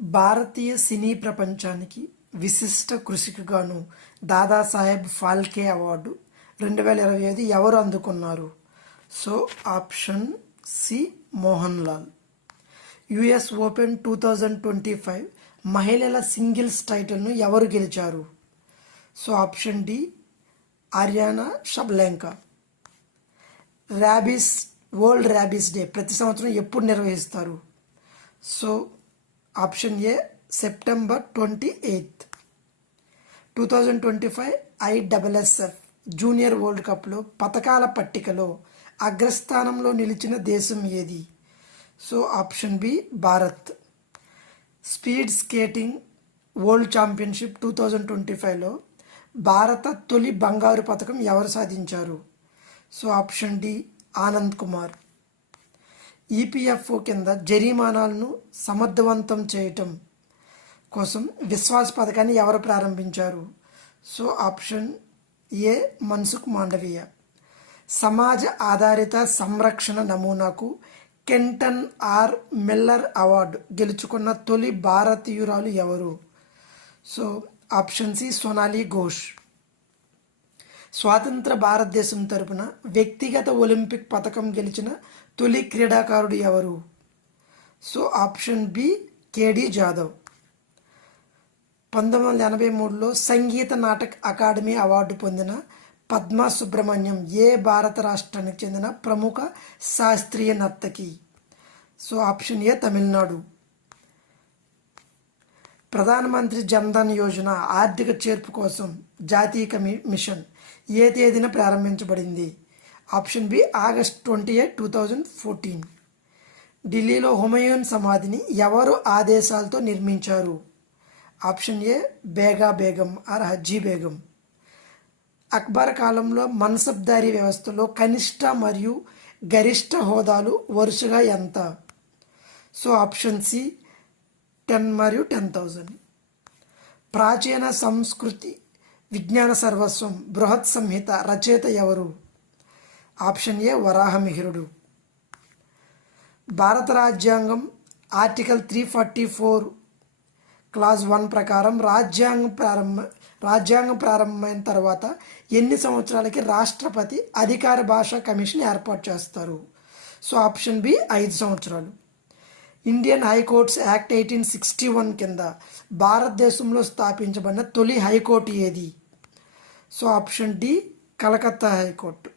భారతీయ సినీ ప్రపంచానికి విశిష్ట కృషికి గాను దాదాసాహెబ్ ఫాల్కే అవార్డు రెండు వేల ఇరవై ఐదు ఎవరు అందుకున్నారు? So option C Mohan Lal. US open two thousand twenty five మహిళల సింగిల్స్ టైటిల్ను ఎవరు గెలిచారు? So option D Aryna Sabalenka. Rabies world rabies day ప్రతి సంవత్సరం ఎప్పుడు నిర్వహిస్తారు? So option A September twenty eighth. Two thousand twenty five IWSF junior world కప్లో పథకాల పట్టికలో అగ్రస్థానంలో నిలిచిన దేశం ఏది? So option B Bharat. Speed skating world championship two thousand twenty ఫైవ్లో భారత తొలి బంగారు పథకం ఎవరు సాధించారు? So option D Anand Kumar. EPFO కింద జరిమానాలను సమర్థవంతం చేయటం కోసం విశ్వాస్ పథకాన్ని ఎవరు ప్రారంభించారు? So option A Mansukh Mandaviya. సమాజ ఆధారిత సంరక్షణ నమూనాకు కెంటన్ ఆర్ మిల్లర్ అవార్డు గెలుచుకున్న తొలి భారతీయురాలు ఎవరు? So option C Sonali Ghosh. స్వాతంత్ర భారతదేశం తరపున వ్యక్తిగత ఒలింపిక్ పథకం గెలిచిన తొలి క్రీడాకారుడు ఎవరు? సో ఆప్షన్ బి కేడి జాదవ్. పంతొమ్మిది వందల ఎనభై మూడులో సంగీత నాటక అకాడమీ అవార్డు పొందిన పద్మా సుబ్రహ్మణ్యం ఏ భారత రాష్ట్రానికి చెందిన ప్రముఖ శాస్త్రీయ నర్తకి? So option A Tamil Nadu. Pradhan Mantri Jan Dhan Yojana ఆర్థిక చేర్పు కోసం జాతీయ కమి మిషన్. ఏ తేదీన ప్రారంభించబడింది? Option B August twenty eight two thousand fourteen. ఢిల్లీలో హుమయూన్ సమాధిని ఎవరు ఆదేశాలతో నిర్మించారు? ఆప్షన్ ఏ బేగా బేగం ఆర్ హజ్జీ బేగం. అక్బర్ కాలంలో మన్సబ్దారీ వ్యవస్థలో కనిష్ట మరియు గరిష్ట హోదాలు వరుసగా ఎంత? సో ఆప్షన్ సి టెన్ మరియు టెన్ థౌజండ్. ప్రాచీన సంస్కృతి విజ్ఞాన సర్వస్వం బృహత్ సంహిత రచయిత ఎవరు? ఆప్షన్ ఏ వరాహమిహిరుడు. భారత రాజ్యాంగం article three forty four clause one ప్రకారం రాజ్యాంగం ప్రారంభ రాజ్యాంగం ప్రారంభమైన తర్వాత ఎన్ని సంవత్సరాలకి రాష్ట్రపతి అధికార భాషా కమిషన్ ఏర్పాటు చేస్తారు? సో ఆప్షన్ బి ఐదు సంవత్సరాలు. Indian high courts act eighteen sixty one కింద భారతదేశంలో స్థాపించబడిన తొలి హైకోర్టు ఏది? So option D Calcutta high court.